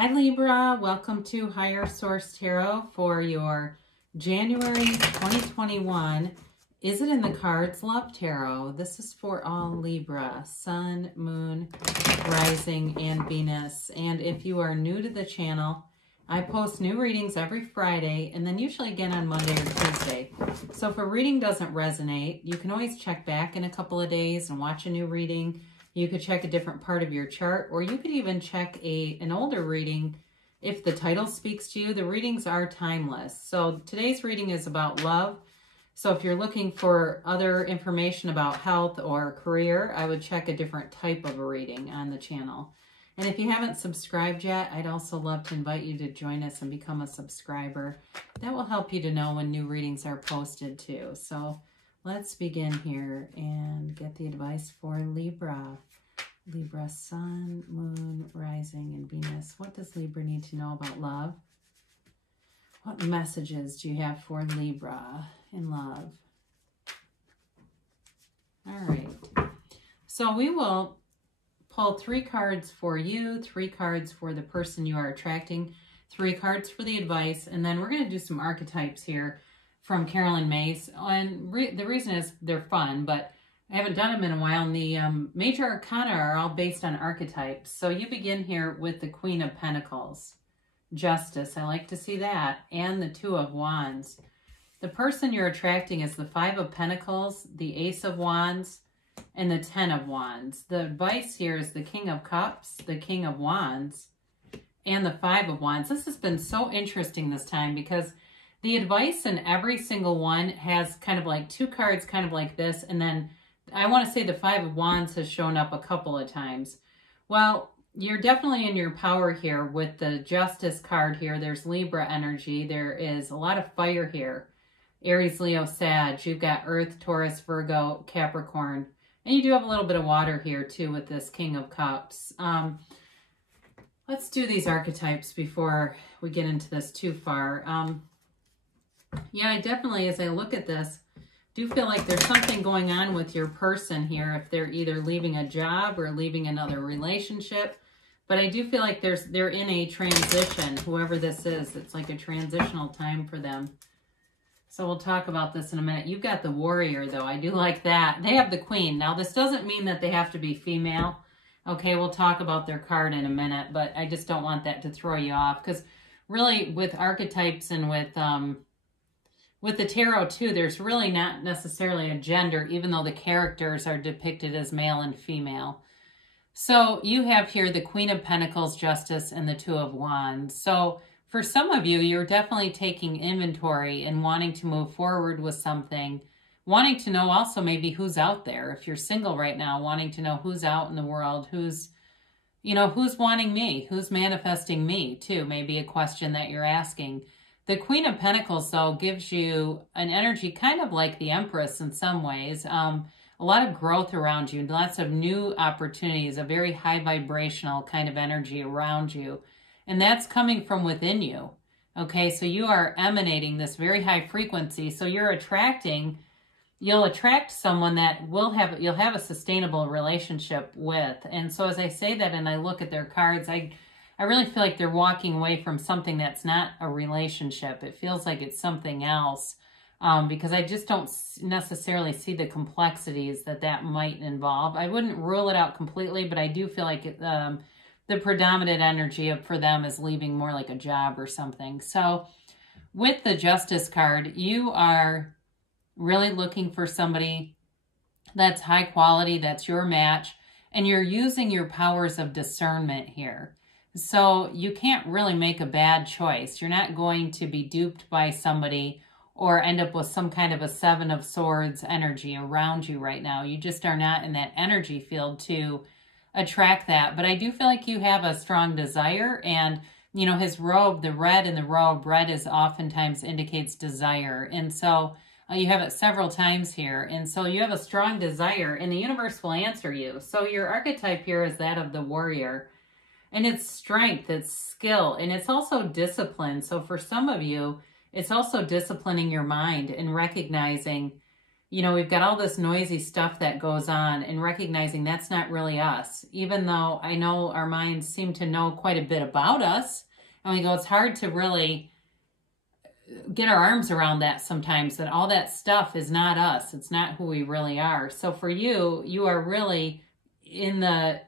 Hi Libra, welcome to Higher Source Tarot for your January 2021. Is it in the cards? Love Tarot. This is for all Libra, Sun, Moon, Rising, and Venus. And if you are new to the channel, I post new readings every Friday and then usually again on Monday or Tuesday. So if a reading doesn't resonate, you can always check back in a couple of days and watch a new reading. You could check a different part of your chart, or you could even check an older reading if the title speaks to you. The readings are timeless. So today's reading is about love. So if you're looking for other information about health or career, I would check a different type of a reading on the channel. And if you haven't subscribed yet, I'd also love to invite you to join us and become a subscriber. That will help you to know when new readings are posted too. So let's begin here and get the advice for Libra. Libra, Sun, Moon, Rising, and Venus. What does Libra need to know about love? What messages do you have for Libra in love? All right. So we will pull 3 cards for you, 3 cards for the person you are attracting, 3 cards for the advice, and then we're going to do some archetypes here from Carolyn Mace. And the reason is they're fun, but I haven't done them in a while, and the major arcana are all based on archetypes. So you begin here with the Queen of Pentacles, Justice, I like to see that, and the 2 of Wands. The person you're attracting is the 5 of Pentacles, the Ace of Wands, and the 10 of Wands. The advice here is the King of Cups, the King of Wands, and the 5 of Wands. This has been so interesting this time because the advice in every single one has kind of like 2 cards kind of like this, and then I want to say the 5 of Wands has shown up a couple of times. Well, you're definitely in your power here with the Justice card here. There's Libra energy. There is a lot of fire here. Aries, Leo, Sag. You've got Earth, Taurus, Virgo, Capricorn. And you do have a little bit of water here too with this King of Cups. Let's do these archetypes before we get into this too far. Yeah, I definitely, as I look at this, do feel like there's something going on with your person here if they're either leaving a job or leaving another relationship. But I do feel like they're in a transition, whoever this is. It's like a transitional time for them. So we'll talk about this in a minute. You've got the Warrior, though. I do like that. They have the Queen. Now, this doesn't mean that they have to be female. Okay, we'll talk about their card in a minute, but I just don't want that to throw you off. Because really, with archetypes and with the tarot, too, there's really not necessarily a gender, even though the characters are depicted as male and female. So you have here the Queen of Pentacles, Justice, and the 2 of Wands. So for some of you, you're definitely taking inventory and wanting to move forward with something, wanting to know also maybe who's out there. If you're single right now, wanting to know who's out in the world, who's wanting me, who's manifesting me, too, maybe a question that you're asking. The Queen of Pentacles, though, gives you an energy kind of like the Empress in some ways. A lot of growth around you, lots of new opportunities, a very high vibrational kind of energy around you. And that's coming from within you. Okay, so you are emanating this very high frequency. So you'll attract someone that you'll have a sustainable relationship with. And so as I say that and I look at their cards, I really feel like they're walking away from something that's not a relationship. It feels like it's something else because I just don't necessarily see the complexities that might involve. I wouldn't rule it out completely, but I do feel like the predominant energy for them is leaving more like a job or something. So with the Justice card, you are really looking for somebody that's high quality, that's your match, and you're using your powers of discernment here. So you can't really make a bad choice. You're not going to be duped by somebody or end up with some kind of a 7 of Swords energy around you right now. You just are not in that energy field to attract that. But I do feel like you have a strong desire, and you know, his robe, the red in the robe, red is oftentimes indicates desire. And so you have it several times here. And so you have a strong desire and the universe will answer you. So your archetype here is that of the Warrior. And it's strength, it's skill, and it's also discipline. So for some of you, it's also disciplining your mind and recognizing you know, we've got all this noisy stuff that goes on, and recognizing that's not really us. Even though I know our minds seem to know quite a bit about us, and we go, it's hard to really get our arms around that sometimes, that all that stuff is not us. It's not who we really are. So for you, you are really in the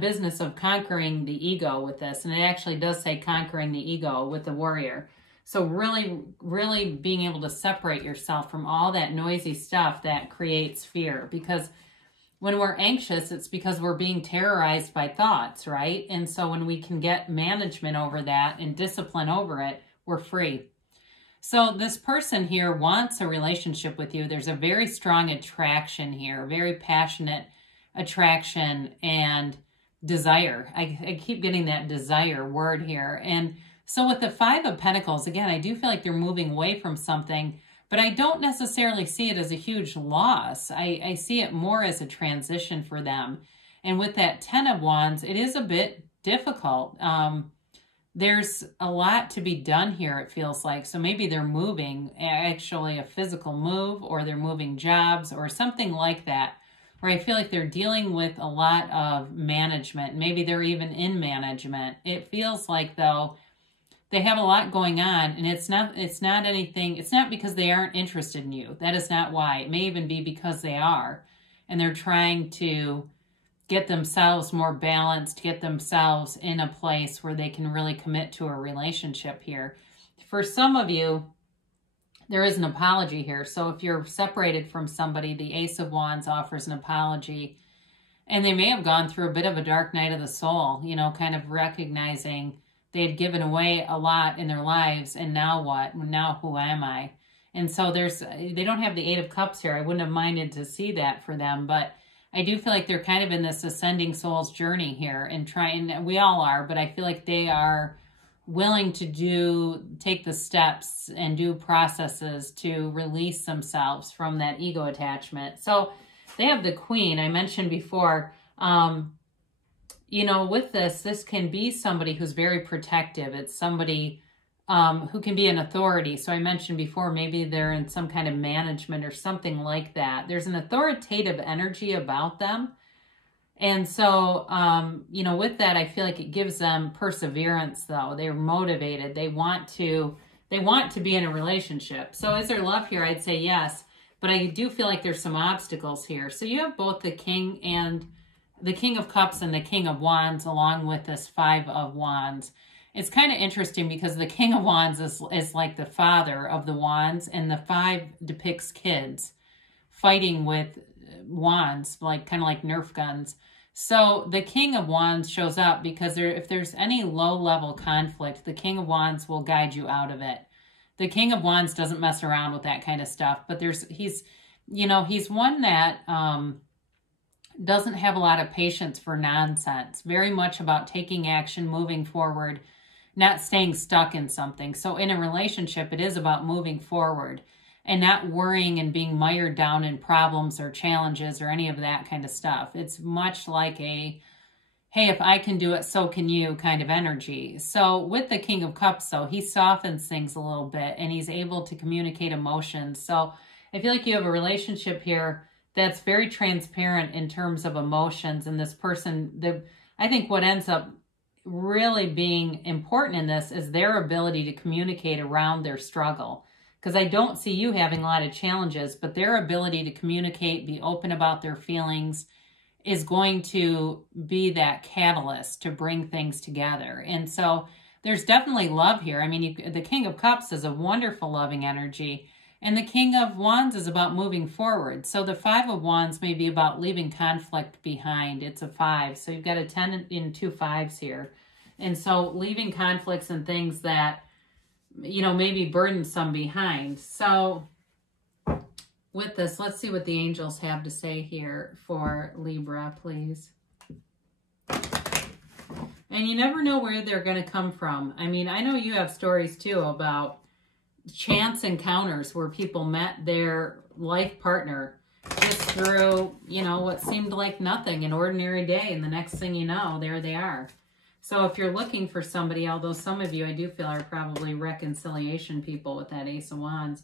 business of conquering the ego with this. And it actually does say conquering the ego with the warrior. So really, really being able to separate yourself from all that noisy stuff that creates fear. Because when we're anxious, it's because we're being terrorized by thoughts, right? And so when we can get management over that and discipline over it, we're free. So this person here wants a relationship with you. There's a very strong attraction here, very passionate attraction and desire. I keep getting that desire word here. And so with the Five of Pentacles, again, I do feel like they're moving away from something, but I don't necessarily see it as a huge loss. I see it more as a transition for them. And with that Ten of Wands, it is a bit difficult. There's a lot to be done here, it feels like. So maybe they're moving, actually a physical move, or they're moving jobs or something like that, where I feel like they're dealing with a lot of management. Maybe they're even in management. It feels like, though, they have a lot going on, and it's not because they aren't interested in you. That is not why. It may even be because they are, and they're trying to get themselves more balanced, get themselves in a place where they can really commit to a relationship here. For some of you, there is an apology here. So if you're separated from somebody, the Ace of Wands offers an apology. And they may have gone through a bit of a dark night of the soul, you know, kind of recognizing they had given away a lot in their lives. And now what? Now who am I? And so they don't have the Eight of Cups here. I wouldn't have minded to see that for them, but I do feel like they're kind of in this ascending soul's journey here and we all are, but I feel like they are willing to take the steps and do processes to release themselves from that ego attachment. So they have the Queen. I mentioned before, you know, with this can be somebody who's very protective. It's somebody who can be an authority. So I mentioned before, maybe they're in some kind of management or something like that. There's an authoritative energy about them. And so, you know, with that, I feel like it gives them perseverance, though. They're motivated. They want to be in a relationship. So is there love here? I'd say yes. But I do feel like there's some obstacles here. So you have both the King of Cups and the King of Wands, along with this Five of Wands. It's kind of interesting because the King of Wands is like the father of the wands, and the Five depicts kids fighting with wands, like kind of like Nerf guns. So the King of Wands shows up because if there's any low-level conflict, the King of Wands will guide you out of it. The King of Wands doesn't mess around with that kind of stuff, but he's one that doesn't have a lot of patience for nonsense. Very much about taking action, moving forward, not staying stuck in something. So in a relationship, it is about moving forward and not worrying and being mired down in problems or challenges or any of that kind of stuff. It's much like a, hey, if I can do it, so can you kind of energy. So with the King of Cups, though, he softens things a little bit and he's able to communicate emotions. So I feel like you have a relationship here that's very transparent in terms of emotions. And this person, I think what ends up really being important in this is their ability to communicate around their struggle. Because I don't see you having a lot of challenges, but their ability to communicate, be open about their feelings is going to be that catalyst to bring things together. And so there's definitely love here. I mean, the King of Cups is a wonderful loving energy. And the King of Wands is about moving forward. So the Five of Wands may be about leaving conflict behind. It's a 5. So you've got a 10 and 2 5s here. And so leaving conflicts and things that, you know, maybe burdensome behind. So with this, let's see what the angels have to say here for Libra, please. And you never know where they're going to come from. I mean, I know you have stories too about chance encounters where people met their life partner just through, you know, what seemed like nothing, an ordinary day, and the next thing you know, there they are. So if you're looking for somebody, although some of you I do feel are probably reconciliation people with that Ace of Wands,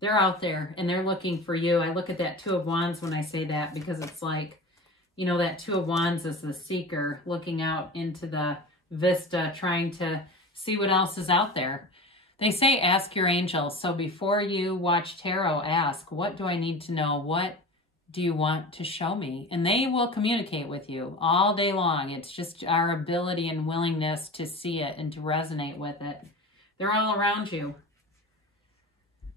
They're out there and they're looking for you. I look at that Two of Wands when I say that, because it's like, you know, that Two of Wands is the seeker looking out into the vista, trying to see what else is out there. They say ask your angels. So before you watch tarot, ask, what do I need to know? What do you want to show me? And they will communicate with you all day long. It's just our ability and willingness to see it and to resonate with it. They're all around you.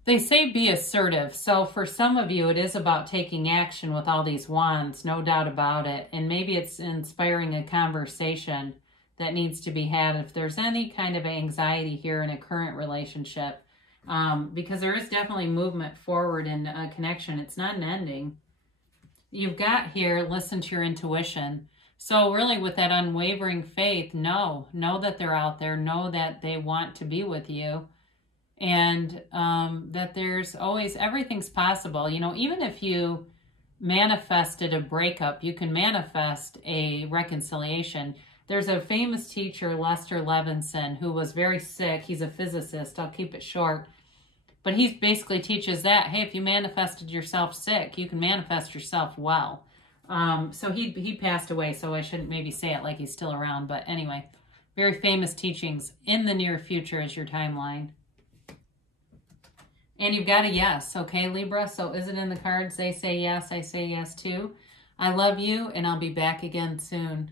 They say be assertive. So for some of you, it is about taking action with all these wands, no doubt about it. And maybe it's inspiring a conversation that needs to be had if there's any kind of anxiety here in a current relationship. Because there is definitely movement forward in a connection. It's not an ending. You've got here, listen to your intuition. So really with that unwavering faith, know that they're out there, know that they want to be with you. And that there's always, everything's possible. You know, even if you manifested a breakup, you can manifest a reconciliation. There's a famous teacher, Lester Levinson, who was very sick. He's a physicist. I'll keep it short. But he basically teaches that, hey, if you manifested yourself sick, you can manifest yourself well. So he passed away, so I shouldn't maybe say it like he's still around. But anyway, very famous teachings. In the near future is your timeline. And you've got a yes, okay, Libra? So is it in the cards? They say yes, I say yes too. I love you, and I'll be back again soon.